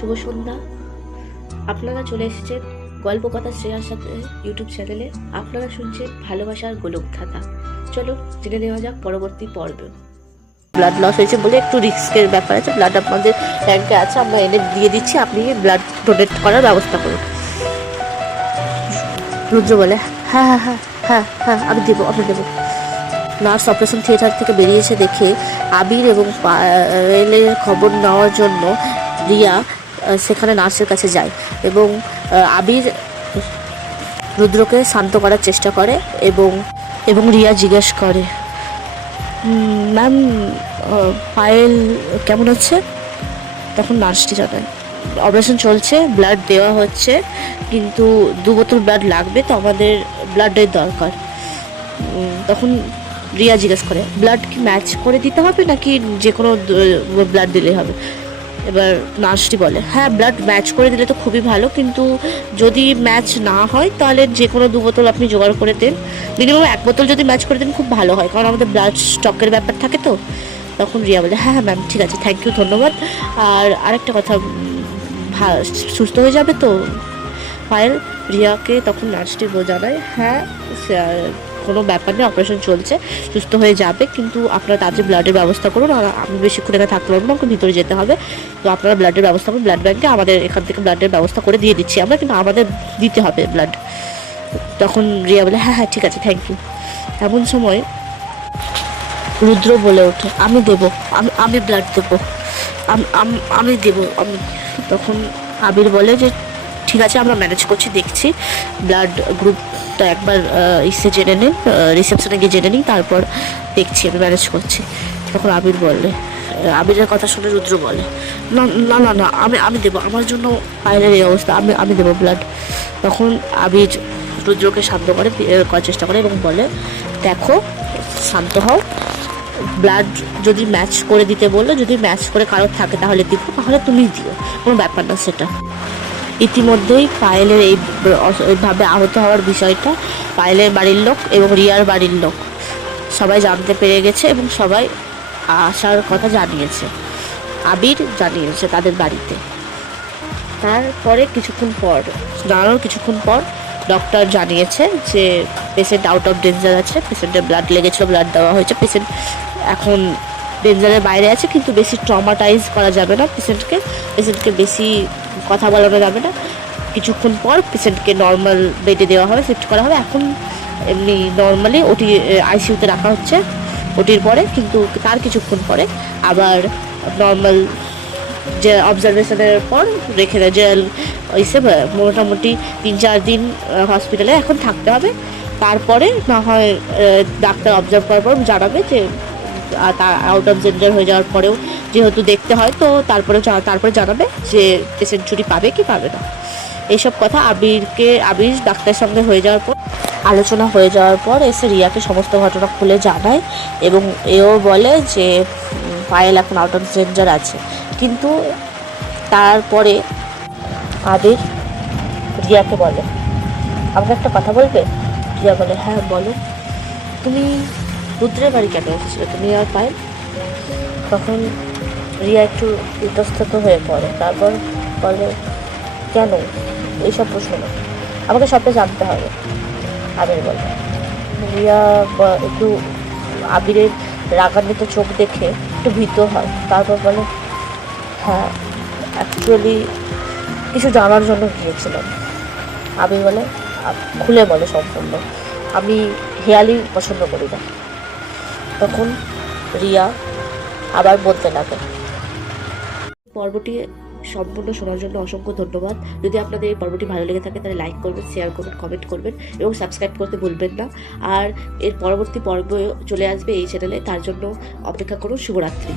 শুভ সন্ধ্যা। আপনারা চলে এসেছেন গল্প কথা শ্রেয়ার সাথে ইউটিউব চ্যানেলে। আপনারা শুনছেন ভালোবাসার গোলকধাঁধা। চলো জেনে নেওয়া যাক পরবর্তী পর্বে। ব্লাড লস হয়েছে বলে একটু রিস্কের ব্যাপার আছে। ব্লাড আপনাদের ব্যাংকে আছে, আমরা এনে দিয়ে দিচ্ছি, আপনি ব্লাড ডোনেট করার ব্যবস্থা করুন। রুদ্র বলে হ্যাঁ হ্যাঁ হ্যাঁ হ্যাঁ হ্যাঁ আমি দেবো, আমি দেবো। নার্স অপারেশন থিয়েটার থেকে বেরিয়েছে দেখে আবির এবং পায়েলের খবর নেওয়ার জন্য রিয়া সেখানে নার্সের কাছে যায় এবং আবির রুদ্রকে শান্ত করার চেষ্টা করে এবং এবং রিয়া জিজ্ঞেস করে, ম্যাম পায়েল কেমন হচ্ছে? তখন নার্সটি জানায় অপারেশন চলছে, ব্লাড দেওয়া হচ্ছে, কিন্তু 2 বোতল ব্লাড লাগবে, তো আমাদের ব্লাডের দরকার। তখন রিয়া জিজ্ঞেস করে, ব্লাড কি ম্যাচ করে দিতে হবে নাকি যে কোনো ব্লাড দিলেই হবে? এবার নার্সটি বলে, হ্যাঁ ব্লাড ম্যাচ করে দিলে তো খুবই ভালো, কিন্তু যদি ম্যাচ না হয় তাহলে যে কোনো 2 বোতল আপনি জোগাড় করে দেন। মিনিমাম 1 বোতল যদি ম্যাচ করে দেন খুব ভালো হয়, কারণ আমাদের ব্লাড স্টকের ব্যাপার থাকে তো। তখন রিয়া বলে, হ্যাঁ হ্যাঁ ম্যাম ঠিক আছে, থ্যাংক ইউ, ধন্যবাদ। আর আরেকটা কথা, সুস্থ হয়ে যাবে তো পায়েল? রিয়াকে তখন নার্সটি জানায়, হ্যাঁ কোনো ব্যাপার নেই, অপারেশন চলছে, সুস্থ হয়ে যাবে, কিন্তু আপনারা তাড়াতাড়ি ব্লাডের ব্যবস্থা করুন। আর আমি বেশিক্ষণ এখানে থাকতে পারবো না, আমাকে ভিতরে যেতে হবে, তো আপনারা ব্লাডের ব্যবস্থা করুন। ব্লাড ব্যাঙ্কে আমাদের এখান থেকে ব্লাডের ব্যবস্থা করে দিয়ে দিচ্ছি আমরা, কিন্তু আমাদের দিতে হবে ব্লাড। তখন রিয়া বলে, হ্যাঁ হ্যাঁ ঠিক আছে, থ্যাংক ইউ। এমন সময় রুদ্র বলে ওঠে, আমি দেবো, আমি ব্লাড দেবো, আমি দেবো আমি। তখন আবির বলে যে ঠিক আছে, আমরা ম্যানেজ করছি, দেখছি ব্লাড গ্রুপটা একবার জেনে নিন, রিসেপশনে গিয়ে জেনে নিন, তারপর দেখছি, আমি ম্যানেজ করছি। তখন আবির বলে, আবিরের কথা শুনে রুদ্র বলে, না না না না আমি দেবো, আমার জন্য পায়েলের এই অবস্থা, আমি দেবো ব্লাড। তখন আবির রুদ্রকে শান্ত করার চেষ্টা করে এবং বলে, দেখো শান্ত হও, ব্লাড যদি ম্যাচ করে দিতে বললো, যদি ম্যাচ করে কারোর থাকে তাহলে দিব, তাহলে তুমি দিও, কোনো ব্যাপার না সেটা। ইতিমধ্যেই পায়েলের এইভাবে আহত হওয়ার বিষয়টা পায়েলের বাড়ির লোক এবং রিয়ার বাড়ির লোক সবাই জানতে পেরে গেছে এবং সবাই আসার কথা জানিয়েছে, আবির জানিয়েছে তাদের বাড়িতে। তারপরে কিছুক্ষণ পর ডক্টর জানিয়েছে যে পেশেন্ট আউট অফ ডেঞ্জার আছে, পেশেন্টের ব্লাড লেগেছিল, ব্লাড দেওয়া হয়েছে, পেশেন্ট এখন ডেঞ্জারের বাইরে আছে, কিন্তু বেশি ট্রমাটাইজ করা যাবে না পেশেন্টকে বেশি কথা বলানো যাবে না। কিছুক্ষণ পর পেশেন্টকে নর্মাল বেডে দেওয়া হবে, শিফট করা হবে। এখন এমনি নর্মালি আইসিইউতে রাখা হচ্ছে ওটির পরে, কিন্তু তার কিছুক্ষণ পরে আবার নর্মাল যে অবজারভেশনের পর রেখে দেয়, যে হিসেবে মোটামুটি 3-4 দিন হসপিটালে এখন থাকতে হবে। তারপরে না হয় ডাক্তার অবজার্ভ করার পর জানাবে যে তার আউট অফ জেন্ডার হয়ে যাওয়ার পরেও যেহেতু দেখতে হয়, তো তারপরে জানাবে যে পেশেন্ট ছুটি পাবে কি পাবে না। এইসব কথা আবির ডাক্তারের সঙ্গে আলোচনা হয়ে যাওয়ার পর এসে রিয়াকে সমস্ত ঘটনা খুলে জানায় এবং এও বলে যে পায়েল এখন আউট অফ জেন্ডার আছে। কিন্তু তারপরে আবির রিয়াকে বলে, আমাকে একটা কথা বলবে? রিয়া বলে, হ্যাঁ বলো। তুমি রুদ্রের বাড়ি কেন এসেছিলে, তুমি আর পায়েল? তখন রিয়া একটু ইতস্তত হয়ে পড়ে, তারপর বলে, কেন এইসব প্রশ্ন না, আমাকে সবটা জানতে হবে। আবির বলে, রিয়া একটু আবিরের রাগান্বিত চোখ দেখে একটু ভীত হয়, তারপর বলে, হ্যাঁ অ্যাকচুয়ালি কিছু জানার জন্য গিয়েছিলাম। আবির বলে, খুলে বলে সম্পূর্ণ, আমি হেয়ালি পছন্দ করি না। তখন রিয়া আবার বলতে লাগে। পর্বটি সম্পূর্ণ শোনার জন্য অসংখ্য ধন্যবাদ। যদি আপনাদের এই পর্বটি ভালো লেগে থাকে তাহলে লাইক করবেন, শেয়ার করবেন, কমেন্ট করবেন এবং সাবস্ক্রাইব করতে ভুলবেন না। আর এর পরবর্তী পর্ব চলে আসবে এই চ্যানেলে, তার জন্য অপেক্ষা করুন। শুভরাত্রি।